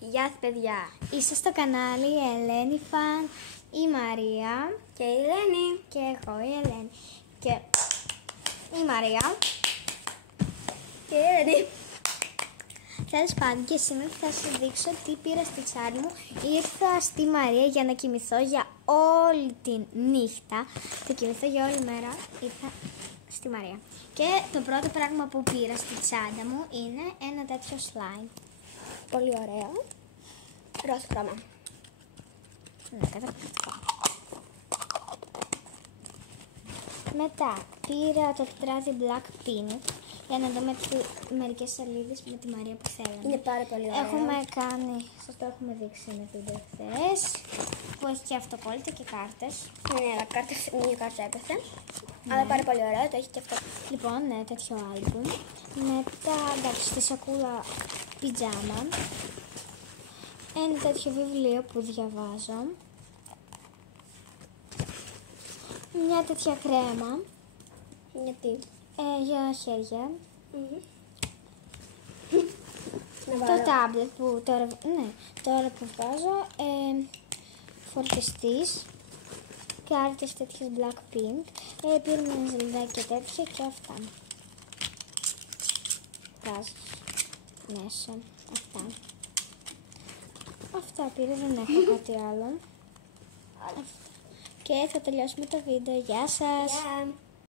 Γεια σας παιδιά. Είστε στο κανάλι Ελένη Φαν, η Μαρία Και η Ελένη. και εγώ η Ελένη και η Μαρία Και η Ελένη. Τέλος πάντων, και σήμερα θα σας δείξω τι πήρα στη τσάντα μου. Ήρθα στη Μαρία για να κοιμηθώ για όλη τη νύχτα. Θα κοιμηθώ για όλη μέρα. Ήρθα στη Μαρία. Και το πρώτο πράγμα που πήρα στη τσάντα μου είναι ένα τέτοιο slime. Πολύ ωραίο. Ροζ χρώμα. Ναι, καταπληκτικό. Μετά πήρα το τετράδι Blackpink για να δούμε μερικές σελίδες με τη Μαρία που θέλαμε. Είναι πάρα πολύ ωραίο. Έχουμε κάνει, σας το έχουμε δείξει σε ένα βίντεο χθες, που έχει και αυτοκόλλητα και κάρτες. Ναι, αλλά μία κάρτα έπεσε. Αλλά πάρα πολύ ωραίο, το έχει και αυτό. Λοιπόν, ναι, τέτοιο άλμπουμ. Μετά, εντάξει, στη σακούλα πιτζάμα. Ένα τέτοιο βιβλίο που διαβάζω. Μια τέτοια κρέμα Γιατί. για χέρια. Να Το βάλω. τάμπλετ που τώρα που βάζω, φορτιστής, κάρτες τέτοιες Blackpink, πήραμε ένα ζελιδάκι τέτοια και αυτά. Βάζεις μέσα, αυτά. Αυτά πήρα, δεν έχω κάτι άλλο. Αυτά. Και θα τελειώσουμε το βίντεο. Γεια σας! Γεια.